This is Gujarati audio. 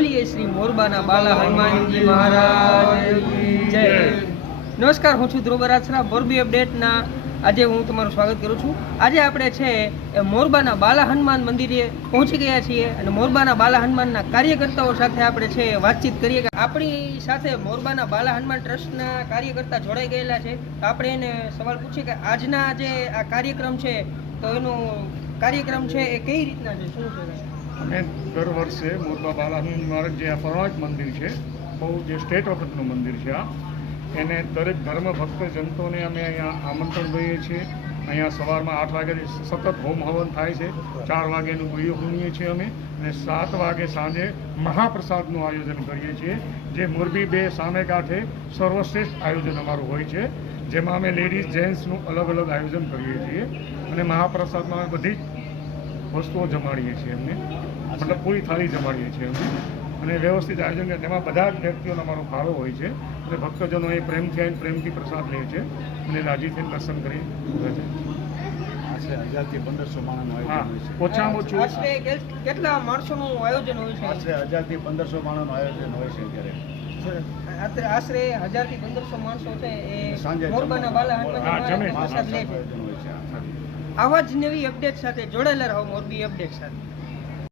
બોલીએ શ્રી મોરબાના બાલા હનુમાનજી મહારાજ જય. નમસ્કાર, હું છું ધ્રુવ બરાછરા. મોરબી અપડેટના આજે હું તમારું સ્વાગત કરું છું. આજે આપણે છે એ મોરબાના બાલા હનુમાન મંદિરે પહોંચી ગયા છીએ અને મોરબાના બાલા હનુમાનના કાર્યકર્તાઓ સાથે આપણે છે વાતચીત કરીએ કે આપણી સાથે મોરબાના બાલા હનુમાન ટ્રસ્ટના કાર્યકર્તા જોડાઈ ગયેલા છે. તો આપણે એને સવાલ પૂછીએ કે આજના જે આ કાર્યક્રમ છે તો એનો કાર્યક્રમ છે એ કઈ રીતના છે, શું છે? અમે દર વર્ષે મોરબા બાલા હનુમાન મહારાજ જે આ પૌરાણિક મંદિર છે, બહુ જે સ્ટેટ વખતનું મંદિર છે એને દરેક ધર્મ ભક્ત જનતોને અમે અહીંયા આમંત્રણ દઈએ છીએ. અહીંયા સવારમાં 8 વાગ્યાથી સતત હોમ હવન થાય છે, 4 વાગ્યાનું ગુયું હુણીએ છીએ અમે, અને 7 વાગે સાંજે મહાપ્રસાદનું આયોજન કરીએ છીએ, જે મોરબી 2 સામે કાંઠે સર્વશ્રેષ્ઠ આયોજન અમારું હોય છે, જેમાં અમે લેડીઝ જેન્ટ્સનું અલગ અલગ આયોજન કરીએ છીએ અને મહાપ્રસાદમાં અમે બધી જ વસ્તુઓ જમાડીએ છીએ એમને, મતલબ પૂરી થાળી જમાડીએ છીએ અમે, અને વ્યવસ્થિત આયોજન તેમાં બધા જ વ્યક્તિઓનો અમારો ફાળો હોય છે અને ભક્તજનો એ પ્રેમથી આવીને પ્રેમથી પ્રસાદ લે છે અને રાજી થઈને દર્શન કરી રહે છે. આશરે 1000 થી 1500 માણસનું હા, આયોજન હોય છે. ઓછામાં ઓછું આશરે કેટલા માણસોનું આયોજન હોય છે? આશરે 1000 થી 1500 માણસનું આયોજન હોય છે અત્યારે. આશરે 1000 થી 1500 માણસો છે એ સાંજે મોરબાના બાલા હનુમાન જમે. પ્રસાદ લે છે. આયોજન હોય છે. આવા જ નવી અપડેટ સાથે જોડાયેલા રહો મોરબી અપડેટ સાથે.